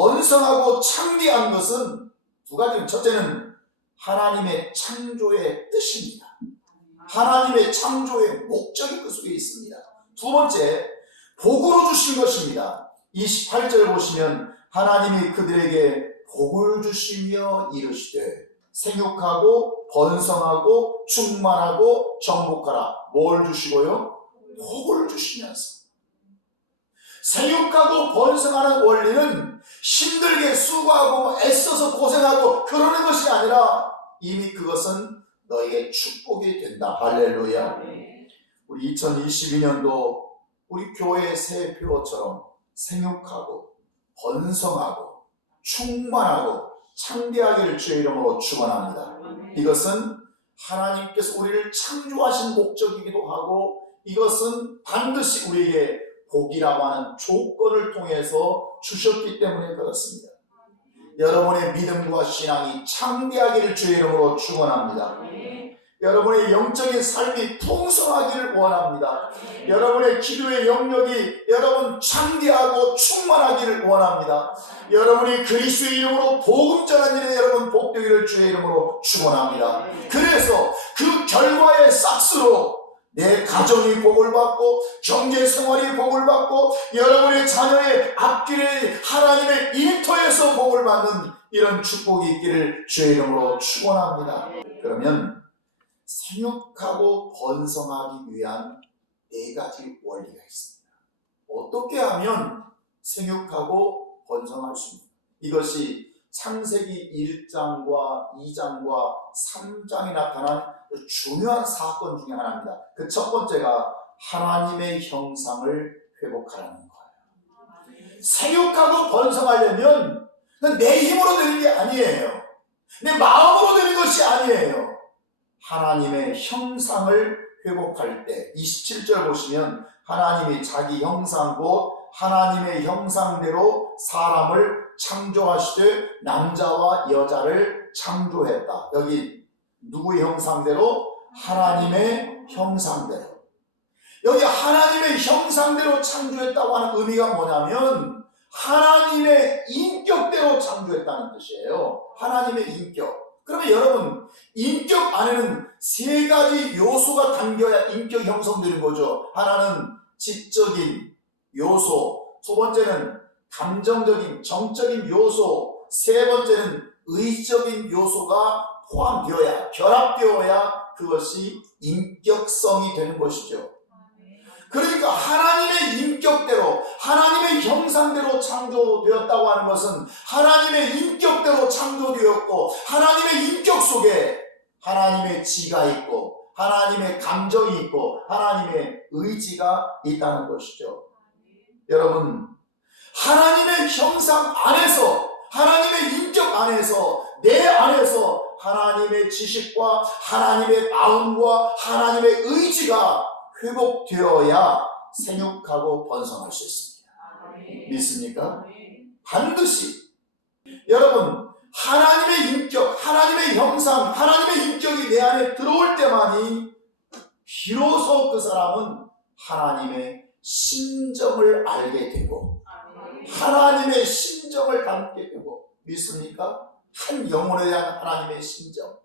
번성하고 창대한 것은 두 가지. 첫째는 하나님의 창조의 뜻입니다. 하나님의 창조의 목적이 그 속에 있습니다. 두 번째, 복으로 주신 것입니다. 28절 보시면 하나님이 그들에게 복을 주시며 이르시되 생육하고 번성하고 충만하고 정복하라. 뭘 주시고요? 복을 주시면서. 생육하고 번성하는 원리는 힘들게 수고하고 애써서 고생하고 그러는 것이 아니라 이미 그것은 너에게 축복이 된다. 할렐루야. 우리 2022년도 우리 교회의 새 표어처럼 생육하고 번성하고 충만하고 창대하기를 주의 이름으로 축원합니다. 이것은 하나님께서 우리를 창조하신 목적이기도 하고 이것은 반드시 우리에게 복이라고 하는 조건을 통해서 주셨기 때문에 그렇습니다. 여러분의 믿음과 신앙이 창대하기를 주의 이름으로 축원합니다. 여러분의 영적인 삶이 풍성하기를 원합니다. 여러분의 기도의 영역이 여러분 창대하고 충만하기를 원합니다. 여러분이 그리스도의 이름으로 복음 전하는 일에 여러분 복되기를 주의 이름으로 축원합니다. 그래서 그 결과의 싹스로 내 가정이 복을 받고 경제 생활이 복을 받고 여러분의 자녀의 앞길에 하나님의 일터에서 복을 받는 이런 축복이 있기를 주의 이름으로 축원합니다. 그러면 생육하고 번성하기 위한 네 가지 원리가 있습니다. 어떻게 하면 생육하고 번성할 수 있습니까? 이것이 창세기 1장과 2장과 3장에 나타난 중요한 사건 중에 하나입니다. 그 첫 번째가 하나님의 형상을 회복하라는 거예요. 생육하고 번성하려면 내 힘으로 되는 게 아니에요. 내 마음으로 되는 것이 아니에요. 하나님의 형상을 회복할 때 27절 보시면 하나님이 자기 형상 곧 하나님의 형상대로 사람을 창조하시되 남자와 여자를 창조했다. 여기 누구의 형상대로? 하나님의 형상대로. 여기 하나님의 형상대로 창조했다고 하는 의미가 뭐냐면 하나님의 인격대로 창조했다는 뜻이에요. 하나님의 인격. 그러면 여러분, 인격 안에는 세 가지 요소가 담겨야 인격이 형성되는 거죠. 하나는 지적인 요소, 두 번째는 감정적인, 정적인 요소, 세 번째는 의적인 요소가 포함되어야, 결합되어야 그것이 인격성이 되는 것이죠. 그러니까 하나님의 인격대로, 하나님의 형상대로 창조되었다고 하는 것은 하나님의 인격대로 창조되었고 하나님의 인격 속에 하나님의 지가 있고 하나님의 감정이 있고 하나님의 의지가 있다는 것이죠. 여러분, 하나님의 형상 안에서, 하나님의 인격 안에서, 내 안에서 하나님의 지식과 하나님의 마음과 하나님의 의지가 회복되어야 생육하고 번성할 수 있습니다. 믿습니까? 반드시. 여러분, 하나님의 인격, 하나님의 형상, 하나님의 인격이 내 안에 들어올 때만이 비로소 그 사람은 하나님의 심정을 알게 되고 하나님의 심정을 담게 되고, 믿습니까? 한 영혼에 대한 하나님의 심정,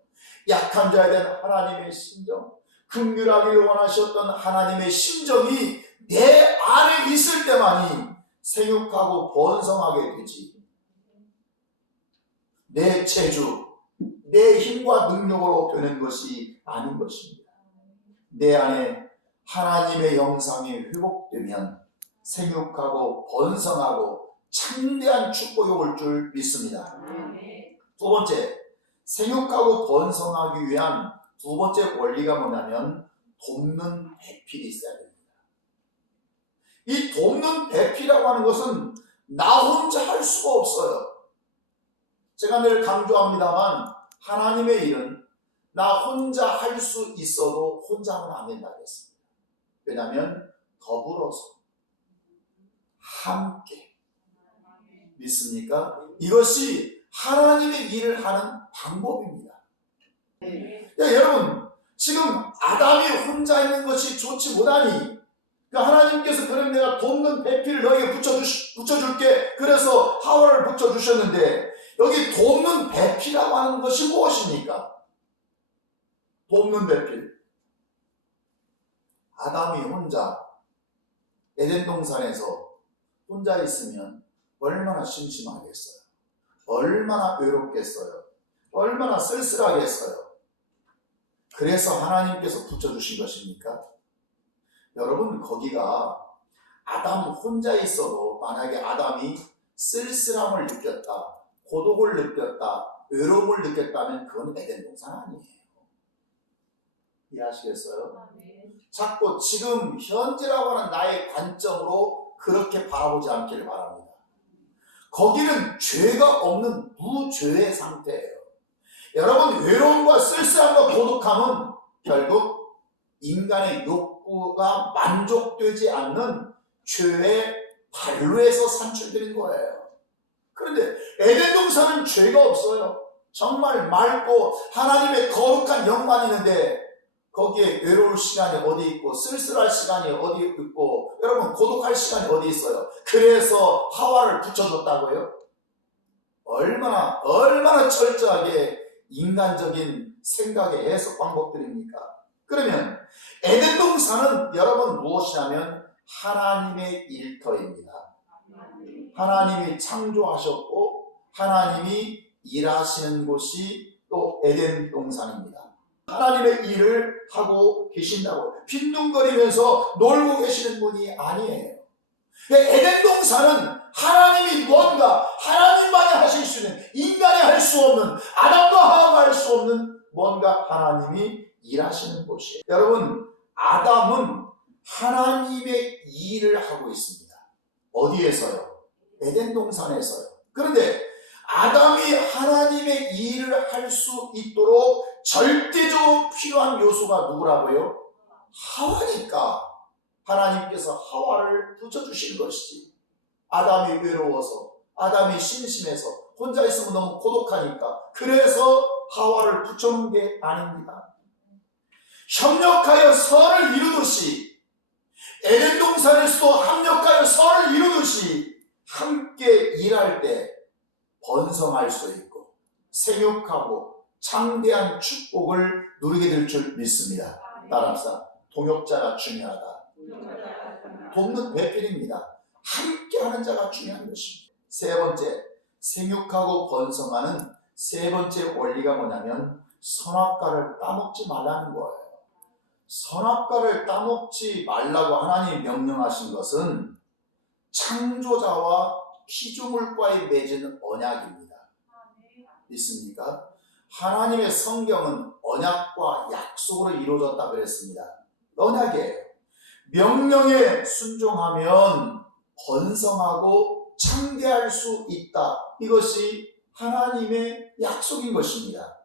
약한 자에 대한 하나님의 심정, 긍휼하기를 원하셨던 하나님의 심정이 내 안에 있을 때만이 생육하고 번성하게 되지, 내 체주, 내 힘과 능력으로 되는 것이 아닌 것입니다. 내 안에 하나님의 형상이 회복되면 생육하고 번성하고 창대한 축복이 올 줄 믿습니다. 두 번째, 생육하고 번성하기 위한 두 번째 원리가 뭐냐면 돕는 배필이 있어야 됩니다. 이 돕는 배필이라고 하는 것은 나 혼자 할 수가 없어요. 제가 늘 강조합니다만 하나님의 일은 나 혼자 할 수 있어도 혼자 하면 안 된다고 했습니다. 왜냐하면 더불어서 함께. 믿습니까? 이것이 하나님의 일을 하는 방법입니다. 여러분, 지금 아담이 혼자 있는 것이 좋지 못하니 그러니까 하나님께서 그럼 내가 돕는 배필을 너에게 붙여줄게. 그래서 하와를 붙여주셨는데 여기 돕는 배필이라고 하는 것이 무엇입니까? 돕는 배필. 아담이 혼자 에덴 동산에서 혼자 있으면 얼마나 심심하겠어요. 얼마나 외롭겠어요. 얼마나 쓸쓸하겠어요. 그래서 하나님께서 붙여주신 것입니까? 여러분, 거기가 아담 혼자 있어도 만약에 아담이 쓸쓸함을 느꼈다, 고독을 느꼈다, 외로움을 느꼈다면 그건 에덴 동산 아니에요. 이해하시겠어요? 자꾸 지금 현재라고 하는 나의 관점으로 그렇게 바라보지 않기를 바랍니다. 거기는 죄가 없는 무죄의 상태예요. 여러분, 외로움과 쓸쓸함과 고독함은 결국 인간의 욕구가 만족되지 않는 죄의 발로에서 산출되는 거예요. 그런데 에덴 동산은 죄가 없어요. 정말 맑고 하나님의 거룩한 영광이 있는데 거기에 외로울 시간이 어디 있고 쓸쓸할 시간이 어디 있고 여러분 고독할 시간이 어디 있어요? 그래서 하와를 붙여줬다고요? 얼마나 철저하게 인간적인 생각의 해석 방법들입니까? 그러면 에덴 동산은 여러분 무엇이냐면 하나님의 일터입니다. 하나님이 창조하셨고 하나님이 일하시는 곳이 또 에덴 동산입니다. 하나님의 일을 하고 계신다고 빈둥거리면서 놀고 계시는 분이 아니에요. 에덴 동산은 하나님이 뭔가 하나님만이 하실 수 있는 인간이 할 수 없는 아담과 하와가 할 수 없는 뭔가 하나님이 일하시는 곳이에요. 여러분, 아담은 하나님의 일을 하고 있습니다. 어디에서요? 에덴 동산에서요. 그런데 아담이 하나님의 일을 할 수 있도록 절대적으로 필요한 요소가 누구라고요? 하와니까 하나님께서 하와를 붙여주신 것이지. 아담이 외로워서, 아담이 심심해서, 혼자 있으면 너무 고독하니까 그래서 하와를 붙여놓은 게 아닙니다. 협력하여 선을 이루듯이 에덴 동산에서도 합력하여 선을 이루듯이 함께 일할 때 번성할 수 있고 생육하고 창대한 축복을 누리게 될 줄 믿습니다. 따라합시다. 동역자가 중요하다. 돕는 배필입니다. 함께하는 자가 중요한 것입니다. 세 번째, 생육하고 번성하는 세 번째 원리가 뭐냐면 선악과를 따먹지 말라는 거예요. 선악과를 따먹지 말라고 하나님이 명령하신 것은 창조자와 피조물과의 맺은 언약입니다. 믿습니까? 하나님의 성경은 언약과 약속으로 이루어졌다 그랬습니다. 언약이에요. 명령에 순종하면 번성하고 창대할 수 있다. 이것이 하나님의 약속인 것입니다.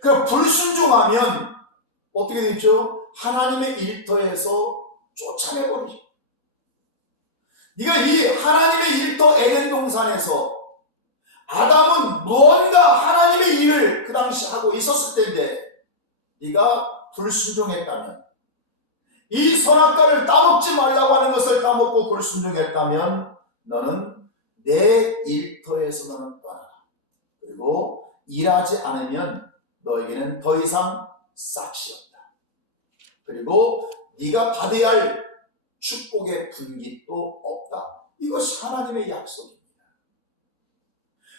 그럼 불순종하면 어떻게 되죠? 하나님의 일터에서 쫓아내버리죠. 네가 이 하나님의 일터 에덴 동산에서 아담은 무언가 하나님의 일을 그 당시 하고 있었을 텐데 네가 불순종했다면, 이 선악과를 따먹지 말라고 하는 것을 따먹고 불순종했다면 너는 내 일터에서 너는 떠나라. 그리고 일하지 않으면 너에게는 더 이상 싹이 없다. 그리고 네가 받아야 할 축복의 분깃도 없다. 이것이 하나님의 약속입니다.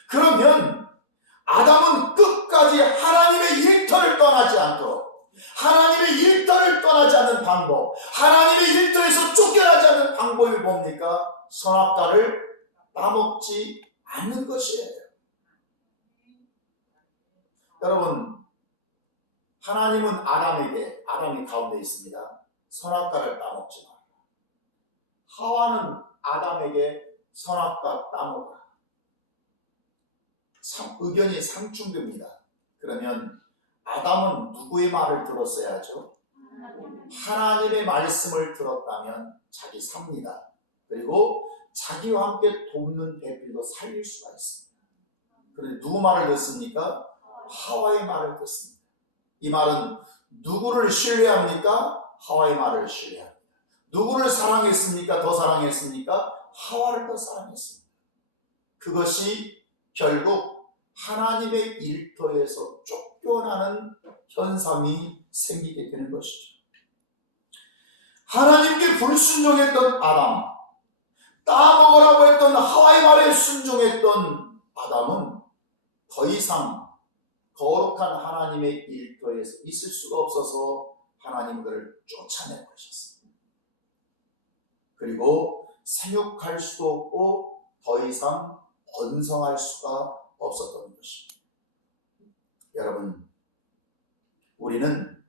그러면 아담은 끝까지 하나님의 일터를 떠나지 않도록, 하나님의 일터를 떠나지 않는 방법, 하나님의 일터에서 쫓겨나지 않는 방법이 뭡니까? 선악과를 따먹지 않는 것이에요. 여러분, 하나님은 아담이 가운데 있습니다. 선악과를 따먹지 마라. 하와는 아담에게 선악과 따먹어라. 의견이 상충됩니다. 그러면 아담은 누구의 말을 들었어야 하죠? 하나님의 말씀을 들었다면 자기 삽니다. 그리고 자기와 함께 돕는 배필도 살릴 수가 있습니다. 그런데 누구 말을 듣습니까? 하와의 말을 듣습니다. 이 말은 누구를 신뢰합니까? 하와의 말을 신뢰합니다. 누구를 사랑했습니까? 더 사랑했습니까? 하와를 더 사랑했습니다. 그것이 결국 하나님의 일터에서 쫓겨나는 현상이 생기게 되는 것이죠. 하나님께 불순종했던 아담, 따먹으라고 했던 하와의 말에 순종했던 아담은 더 이상 거룩한 하나님의 일터에서 있을 수가 없어서 하나님 그를 쫓아내버리셨습니다. 그리고 생육할 수도 없고 더 이상 번성할 수가 없었던 것입니다. 여러분, 우리는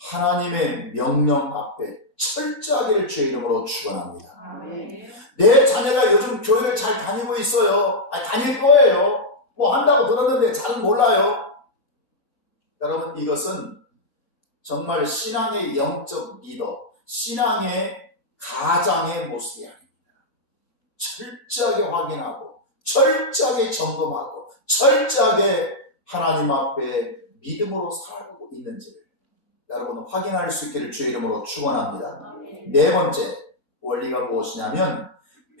하나님의 명령 앞에 철저하게 주의 이름으로 축원합니다. 내 자녀가 요즘 교회를 잘 다니고 있어요. 다닐 거예요. 뭐 한다고 들었는데 잘은 몰라요. 여러분, 이것은 정말 신앙의 영적 리더, 신앙의 가장의 모습이 아닙니다. 철저하게 확인하고 철저하게 점검하고 철저하게 하나님 앞에 믿음으로 살고 있는지를 여러분 확인할 수 있기를 주의 이름으로 축원합니다. 네 번째 원리가 무엇이냐면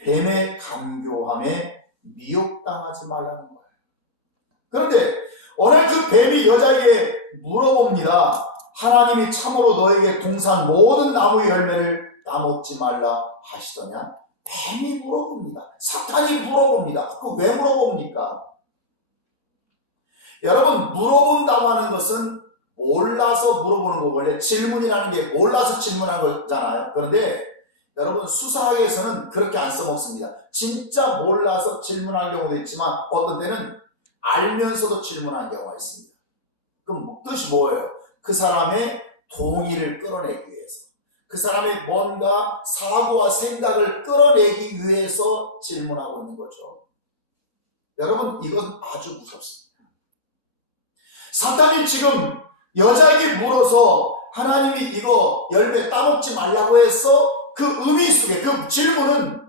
뱀의 간교함에 미혹당하지 말라는 거예요. 그런데 오늘 그 뱀이 여자에게 물어봅니다. 하나님이 참으로 너에게 동산 모든 나무의 열매를 따먹지 말라 하시더냐? 뱀이 물어봅니다. 사탄이 물어봅니다. 그 왜 물어봅니까? 여러분, 물어본다고 하는 것은 몰라서 물어보는 거, 원래 질문이라는 게 몰라서 질문한 거잖아요. 그런데 여러분, 수사학에서는 그렇게 안 써먹습니다. 진짜 몰라서 질문한 경우도 있지만 어떤 때는 알면서도 질문한 경우가 있습니다. 그럼 뜻이 뭐예요? 그 사람의 동의를 끌어내기 위해서, 그 사람의 뭔가 사고와 생각을 끌어내기 위해서 질문하고 있는 거죠. 여러분, 이건 아주 무섭습니다. 사탄이 지금 여자에게 물어서 하나님이 이거 열매 따먹지 말라고 해서 그 의미 속에 그 질문은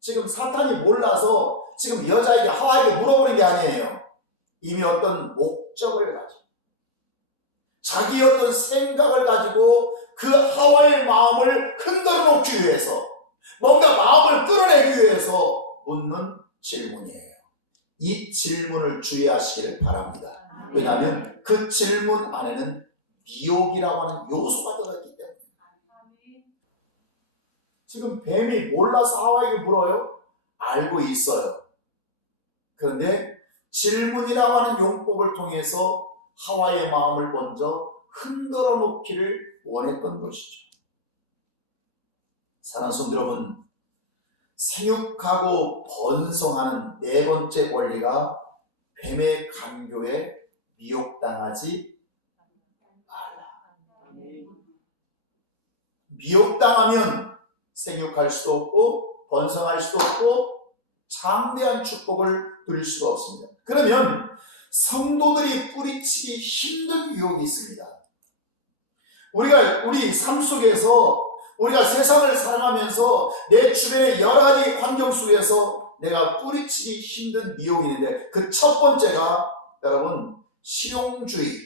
지금 사탄이 몰라서 지금 여자에게 하와에게 물어보는 게 아니에요. 이미 어떤 목적을 가지고 자기 어떤 생각을 가지고 그 하와의 마음을 흔들어 놓기 위해서 뭔가 마음을 끌어내기 위해서 묻는 질문이에요. 이 질문을 주의하시기를 바랍니다. 왜냐하면 그 질문 안에는 미혹이라고 하는 요소가 들어있기 때문에. 지금 뱀이 몰라서 하와에게 물어요? 알고 있어요. 그런데 질문이라고 하는 용법을 통해서 하와의 마음을 먼저 흔들어 놓기를 원했던 것이죠. 사랑하는 성도 여러분, 생육하고 번성하는 네 번째 원리가 뱀의 간교에 미혹당하지 말라. 미혹당하면 생육할 수도 없고 번성할 수도 없고 장대한 축복을 누릴 수가 없습니다. 그러면 성도들이 뿌리치기 힘든 유혹이 있습니다. 우리 삶 속에서 우리가 세상을 살아가면서 내 주변의 여러 가지 환경 속에서 내가 뿌리치기 힘든 미혹이 있는데 그 첫 번째가 여러분 실용주의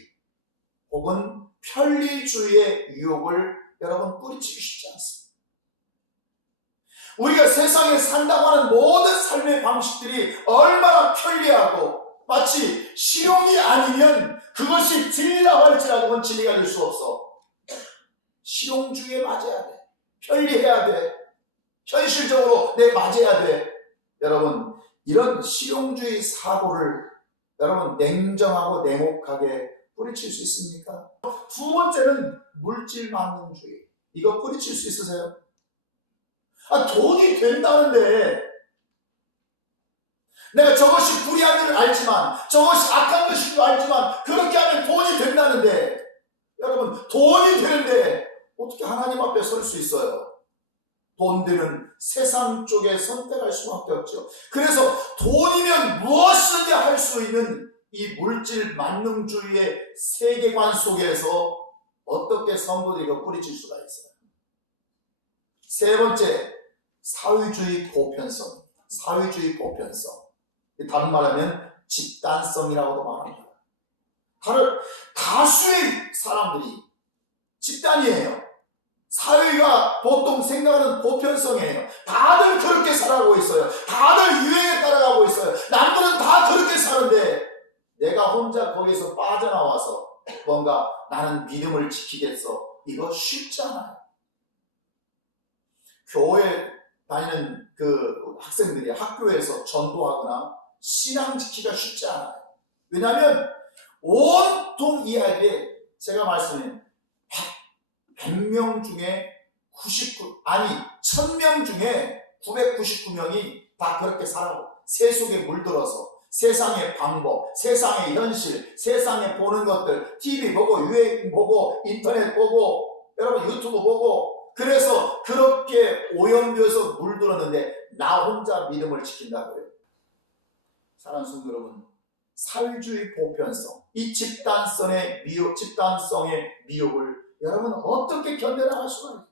혹은 편리주의의 유혹을 여러분 뿌리치기 쉽지 않습니다. 우리가 세상에 산다고 하는 모든 삶의 방식들이 얼마나 편리하고 마치 실용이 아니면 그것이 진리라고 할지라도 그건 진리가 될 수 없어. 실용주의에 맞아야 돼. 편리해야 돼. 현실적으로 내 맞아야 돼. 여러분, 이런 실용주의 사고를 여러분 냉정하고 냉혹하게 뿌리칠 수 있습니까? 두 번째는 물질 만능주의. 이거 뿌리칠 수 있으세요? 돈이 된다는데 내가 저것이 불의한 줄 알지만 저것이 악한 것인 줄 알지만 그렇게 하면 돈이 된다는데 여러분 돈이 되는데 어떻게 하나님 앞에 설 수 있어요? 돈 되는 세상 쪽에 선택할 수밖에 없죠. 그래서 돈이면 무엇이든지 할 수 있는 이 물질 만능주의의 세계관 속에서 어떻게 성도들이 이거 뿌리칠 수가 있어요? 세 번째, 사회주의 보편성. 사회주의 보편성. 다른 말하면 집단성이라고도 말합니다. 다수의 사람들이 집단이에요. 사회가 보통 생각하는 보편성이에요. 다들 그렇게 살아가고 있어요. 다들 유행에 따라가고 있어요. 남들은 다 그렇게 사는데 내가 혼자 거기서 빠져나와서 뭔가 나는 믿음을 지키겠어. 이거 쉽지 않아요. 교회 다니는 그 학생들이 학교에서 전도하거나 신앙 지키기가 쉽지 않아요. 왜냐하면 온통 이야기에 제가 말씀드린 100명 중에 1000명 중에 999명이 다 그렇게 살아가고 새 속에 물들어서 세상의 방법, 세상의 현실, 세상에 보는 것들, TV 보고 유행 보고 인터넷 보고 여러분 유튜브 보고 그래서 그렇게 오염되어서 물들었는데 나 혼자 믿음을 지킨다고요. 사랑하는 성도 여러분, 사회주의 보편성, 이 집단성의 미혹을 여러분 어떻게 견뎌나갈 수가 있어요?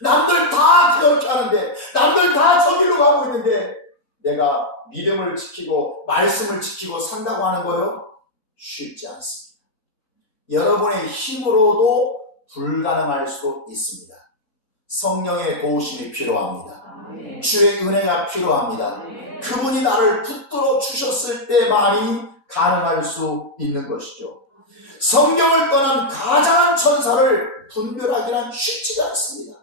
남들 다 그렇게 하는데 남들 다 저기로 가고 있는데 내가 믿음을 지키고 말씀을 지키고 산다고 하는 거요? 쉽지 않습니다. 여러분의 힘으로도 불가능할 수도 있습니다. 성령의 도우심이 필요합니다. 주의 은혜가 필요합니다. 그분이 나를 붙들어 주셨을 때만이 가능할 수 있는 것이죠. 성경을 떠난 가장한 천사를 분별하기는 쉽지가 않습니다.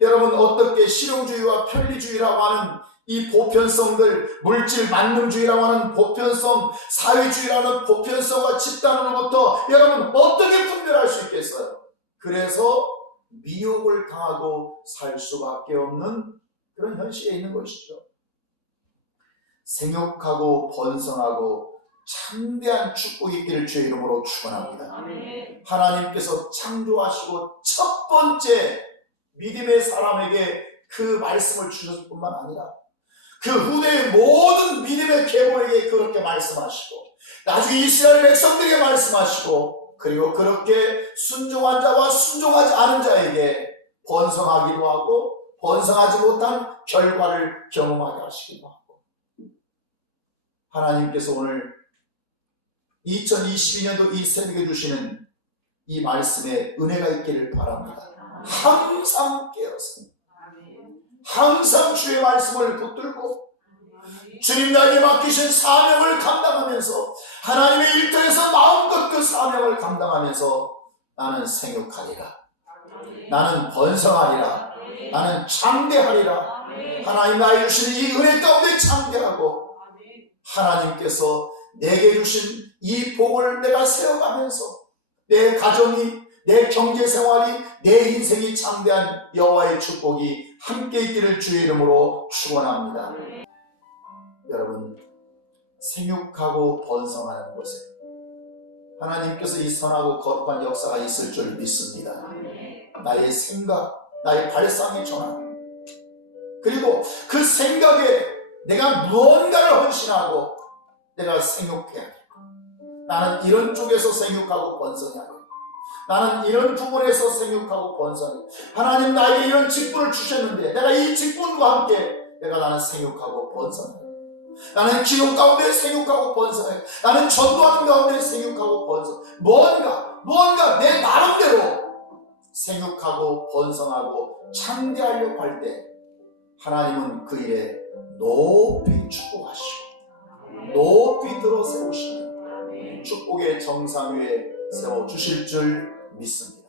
여러분 어떻게 실용주의와 편리주의라고 하는 이 보편성들, 물질 만능주의라고 하는 보편성, 사회주의라는 보편성과 집단으로부터 여러분 어떻게 분별할 수 있겠어요? 그래서 미혹을 당하고 살 수밖에 없는 그런 현실에 있는 것이죠. 생육하고 번성하고 참대한 축복이 있기를 주의 이름으로 축원합니다. 하나님께서 창조하시고 첫 번째 믿음의 사람에게 그 말씀을 주셨을 뿐만 아니라 그 후대의 모든 믿음의 계보에게 그렇게 말씀하시고 나중에 이스라엘 백성들에게 말씀하시고 그리고 그렇게 순종한 자와 순종하지 않은 자에게 번성하기도 하고 번성하지 못한 결과를 경험하게 하시기도 하고 하나님께서 오늘 2022년도 이 새벽에 주시는 이 말씀에 은혜가 있기를 바랍니다. 항상 깨어서 항상 주의 말씀을 붙들고 주님 나에게 맡기신 사명을 감당하면서 하나님의 일터에서 마음껏 그 사명을 감당하면서 나는 생육하리라, 나는 번성하리라, 나는 창대하리라. 하나님 나에게 주신 이 은혜 가운데 창대하고 하나님께서 내게 주신 이 복을 내가 세워가면서 내 가정이, 내 경제생활이, 내 인생이 창대한 여호와의 축복이 함께 있기를 주의 이름으로 축원합니다. 여러분 생육하고 번성하는 곳에 하나님께서 이 선하고 거룩한 역사가 있을 줄 믿습니다. 나의 생각, 나의 발상의 전환 그리고 그 생각에 내가 무언가를 헌신하고 내가 생육해야 돼. 나는 이런 쪽에서 생육하고 번성해야 돼. 나는 이런 부분에서 생육하고 번성해. 하나님 나에게 이런 직분을 주셨는데 내가 이 직분과 함께 나는 생육하고 번성해. 나는 기도 가운데 생육하고 번성해. 나는 전도하는 가운데 생육하고 번성. 뭔가 내 나름대로 생육하고 번성하고 창대하려고 할 때 하나님은 그 일에 높이 축복하시고 높이 들어 세우시며 축복의 정상 위에 세워주실 줄 믿습니다.